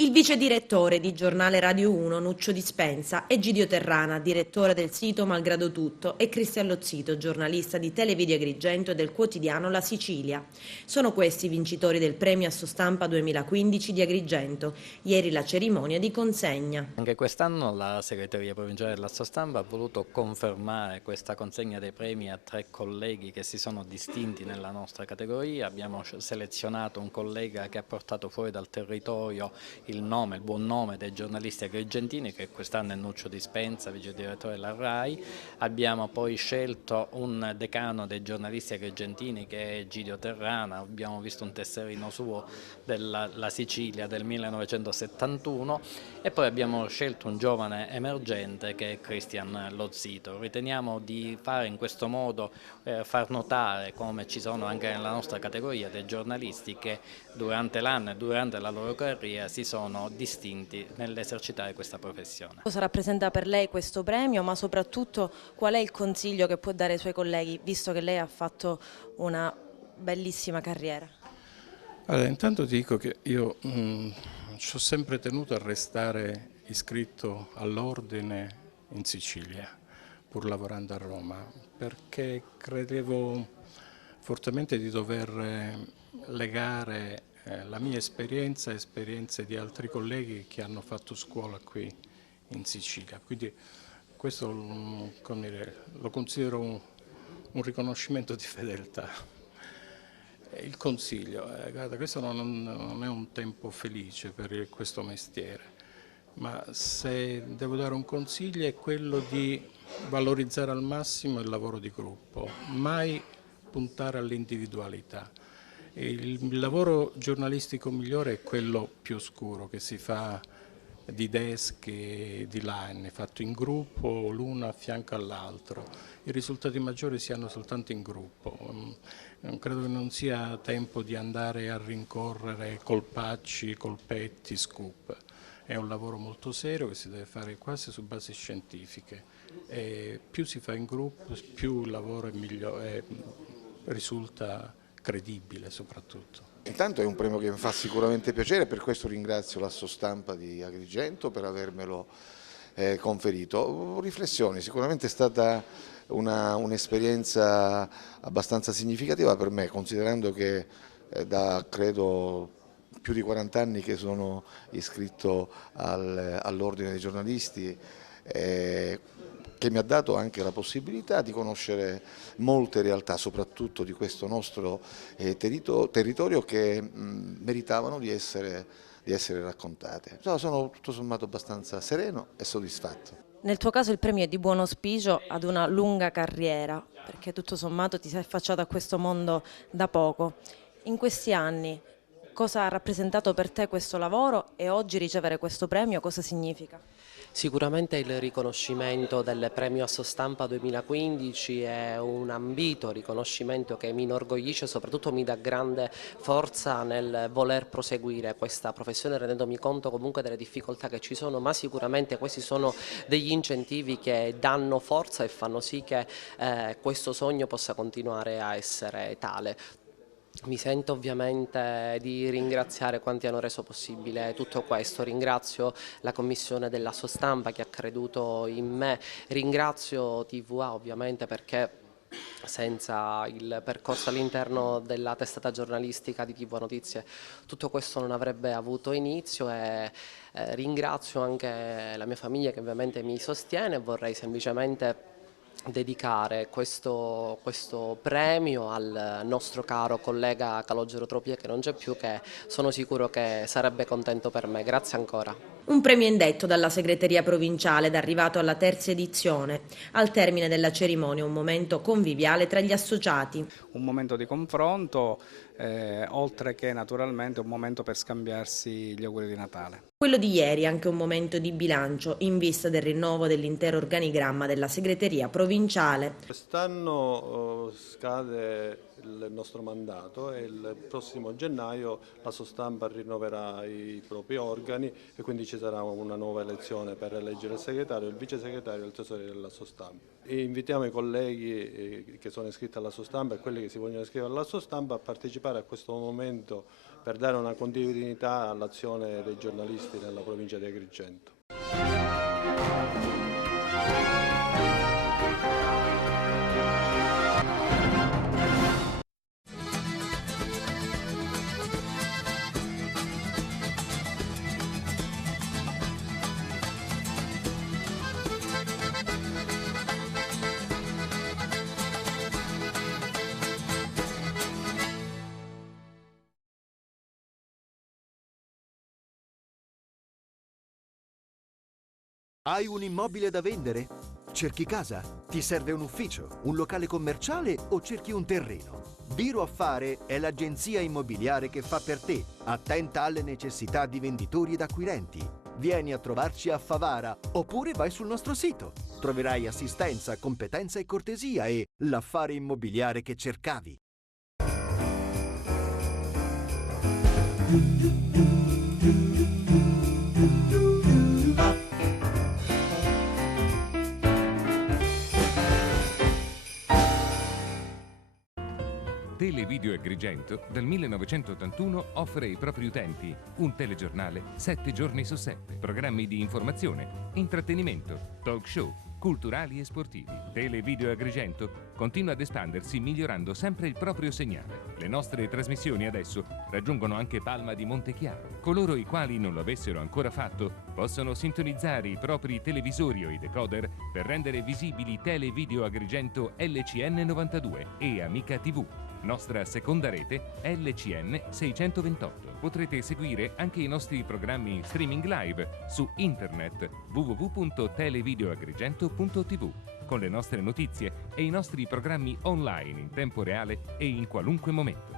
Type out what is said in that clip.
Il vice direttore di Giornale Radio 1, Nuccio Dispensa, Egidio Terrana, direttore del sito Malgrado Tutto, e Cristian Lozzito, giornalista di Televideo Agrigento e del quotidiano La Sicilia. Sono questi i vincitori del premio Assostampa 2015 di Agrigento. Ieri la cerimonia di consegna. Anche quest'anno la segreteria provinciale dell'Assostampa ha voluto confermare questa consegna dei premi a 3 colleghi che si sono distinti nella nostra categoria. Abbiamo selezionato un collega che ha portato fuori dal territorio il buon nome dei giornalisti agrigentini, che quest'anno è Nuccio Dispensa, vice direttore della RAI. Abbiamo poi scelto un decano dei giornalisti agrigentini che è Egidio Terrana. Abbiamo visto un tesserino suo della Sicilia del 1971 e poi abbiamo scelto un giovane emergente che è Cristian Lozzito. Riteniamo di fare in questo modo, far notare come ci sono anche nella nostra categoria dei giornalisti che durante l'anno e durante la loro carriera si sono distinti nell'esercitare questa professione. Cosa rappresenta per lei questo premio, ma soprattutto qual è il consiglio che può dare ai suoi colleghi, visto che lei ha fatto una bellissima carriera? Allora, intanto ti dico che io ci ho sempre tenuto a restare iscritto all'ordine in Sicilia, pur lavorando a Roma, perché credevo fortemente di dover legare la mia esperienza a esperienze di altri colleghi che hanno fatto scuola qui in Sicilia. Quindi questo come dire, lo considero un riconoscimento di fedeltà. Il consiglio, guarda, questo non è un tempo felice per questo mestiere, ma se devo dare un consiglio è quello di valorizzare al massimo il lavoro di gruppo, mai puntare all'individualità. Il lavoro giornalistico migliore è quello più oscuro, che si fa di desk e di line, fatto in gruppo, l'uno a fianco all'altro. I risultati maggiori si hanno soltanto in gruppo. Credo che non sia tempo di andare a rincorrere colpacci, colpetti, scoop. È un lavoro molto serio che si deve fare quasi su basi scientifiche. E più si fa in gruppo, più il lavoro è migliore, risulta credibile soprattutto. Intanto è un premio che mi fa sicuramente piacere, per questo ringrazio l'Assostampa di Agrigento per avermelo conferito. Riflessioni, sicuramente è stata un'esperienza abbastanza significativa per me, considerando che da credo più di 40 anni che sono iscritto all'Ordine dei giornalisti, che mi ha dato anche la possibilità di conoscere molte realtà, soprattutto di questo nostro territorio, che meritavano di essere raccontate. Sono tutto sommato abbastanza sereno e soddisfatto. Nel tuo caso il premio è di buon auspicio ad una lunga carriera, perché tutto sommato ti sei affacciato a questo mondo da poco. In questi anni cosa ha rappresentato per te questo lavoro e oggi ricevere questo premio cosa significa? Sicuramente il riconoscimento del premio Assostampa 2015 è un ambito riconoscimento che mi inorgoglisce e soprattutto mi dà grande forza nel voler proseguire questa professione, rendendomi conto comunque delle difficoltà che ci sono, ma sicuramente questi sono degli incentivi che danno forza e fanno sì che questo sogno possa continuare a essere tale. Mi sento ovviamente di ringraziare quanti hanno reso possibile tutto questo, ringrazio la commissione della Sostampa che ha creduto in me, ringrazio TVA ovviamente perché senza il percorso all'interno della testata giornalistica di TV Notizie tutto questo non avrebbe avuto inizio e ringrazio anche la mia famiglia che ovviamente mi sostiene e vorrei semplicemente dedicare questo premio al nostro caro collega Calogero Tropia che non c'è più, che sono sicuro che sarebbe contento per me. Grazie ancora. Un premio indetto dalla segreteria provinciale ed arrivato alla terza edizione. Al termine della cerimonia un momento conviviale tra gli associati. Un momento di confronto, oltre che naturalmente un momento per scambiarsi gli auguri di Natale. Quello di ieri anche un momento di bilancio in vista del rinnovo dell'intero organigramma della segreteria provinciale. Quest'anno scade il nostro mandato e il prossimo gennaio la Sostampa rinnoverà i propri organi e quindi ci sarà una nuova elezione per eleggere il segretario, il vice segretario e il tesoriere della Sostampa. E invitiamo i colleghi che sono iscritti alla Sostampa e quelli che si vogliono iscrivere alla Sostampa a partecipare a questo momento per dare una continuità all'azione dei giornalisti nella provincia di Agrigento. Hai un immobile da vendere? Cerchi casa? Ti serve un ufficio, un locale commerciale o cerchi un terreno? Biro Affare è l'agenzia immobiliare che fa per te, attenta alle necessità di venditori ed acquirenti. Vieni a trovarci a Favara oppure vai sul nostro sito. Troverai assistenza, competenza e cortesia e l'affare immobiliare che cercavi. Televideo Agrigento dal 1981 offre ai propri utenti un telegiornale 7 giorni su 7, programmi di informazione, intrattenimento, talk show, culturali e sportivi. Televideo Agrigento continua ad espandersi migliorando sempre il proprio segnale. Le nostre trasmissioni adesso raggiungono anche Palma di Montechiaro. Coloro i quali non lo avessero ancora fatto possono sintonizzare i propri televisori o i decoder per rendere visibili Televideo Agrigento LCN 92 e Amica TV. Nostra seconda rete LCN 628. Potrete seguire anche i nostri programmi streaming live su internet www.televideoagrigento.tv con le nostre notizie e i nostri programmi online in tempo reale e in qualunque momento.